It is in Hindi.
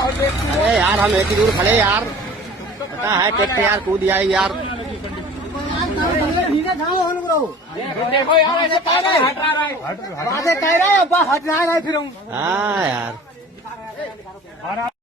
अरे यार हम इतनी दूर खड़े यार, पता है ट्रैक्टर यार कूद जाए यार। देखो यार ऐसे कह रहा है, हट रहा है फिर। हाँ यार